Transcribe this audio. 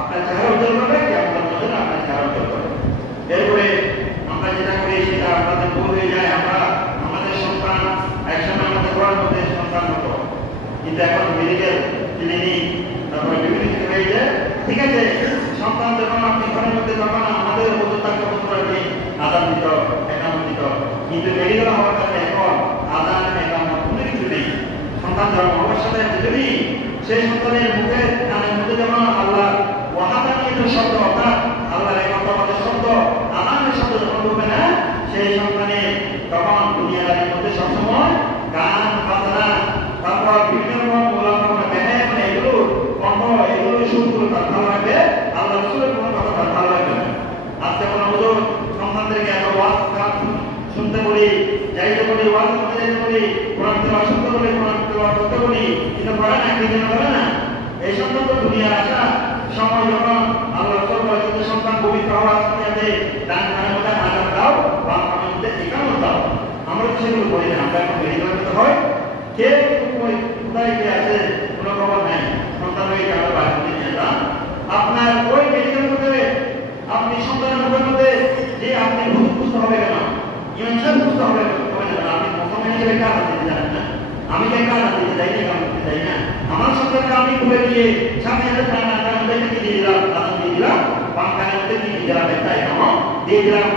আপনার চেহারা উজ্জ্বল করবে, কি আপনার জন্য আপনার চেহারা উজ্জ্বল করবে। এরপরে আমরা যেটা করি সেটা আপনাদের ভুল হয়ে যায়। আমরা আমাদের সন্তান একসময় আমাদের ঘরের মধ্যে সন্তান হতো, কিন্তু এখন মেডিকেল ক্লিনিক তারপরে বিভিন্ন কিছু হয়ে যায়। ঠিক আছে, সন্তান যখন আপনি ঘরের মধ্যে তখন আমাদের মতো তাকে আপনি আদান দিত, একামত দিত, কিন্তু মেডিকেল হওয়ার কারণে এখন আদান একামত কোনো কিছু নেই। সন্তান জন্ম হওয়ার সাথে যদি সেই সন্তানের মুখে কানের মধ্যে যেমন আল্লাহ ওয়াহাদানিয়ত শব্দ অর্থাৎ আল্লাহর একত্ববাদের শব্দ, আদানের শব্দ যখন ঢুকবে না, সেই সন্তানের তখন দুনিয়াদারির মধ্যে সবসময় গান বাজনা, তারপর বিভিন্ন রকম মোলাপনা ব্যায়াম এগুলো কণ্ঠ এগুলো সুরগুলো তার ভালো লাগবে, আল্লাহ রসুলের কোনো কথা তার ভালো লাগবে না। আজকে কোনো হুজুর সন্তানদেরকে এত ওয়াজ শুনতে বলি, যাইতে বলি, ওয়াজ করতে যাইতে বলি, কোরআন তেলাওয়াত শুনতে বলি, কোরআন তেলাওয়াত করতে বলি, কিন্তু করে না, কি জন্য করে না? এই সন্তান তো দুনিয়ার আসা সময় যখন আল্লাহ রসুল বলেছেন সন্তান পবিত্র হওয়ার সাথে ডান কানের মধ্যে আজান দাও, বাম কানের মধ্যে ইকামত দাও। আমরা তো সেগুলো বলি না, আমরা এখন মেডিকেল করতে হয়, কে কোথায় কে আছে কোনো খবর নাই, সন্তান হয়ে গেল বাইরে নিয়ে যান। আপনার ওই মেডিকেল করতে আপনি সন্তানের মুখের মধ্যে যে আপনি ভূত বুঝতে হবে কেন, ইনসান বুঝতে হবে না, আপনি প্রথমে হিসেবে কাজ দিতে জানেন না। আমি কে কাজ দিতে যাই না, কাজ দিতে যাই না। আমার সন্তানকে আমি ঘুরে দিয়ে সামনে হাতে টানা টানা দিয়ে দিলাম, দিয়ে দিলাম, বাম কানের মধ্যে দিয়ে দিলাম, তাই দিয়ে দিলাম।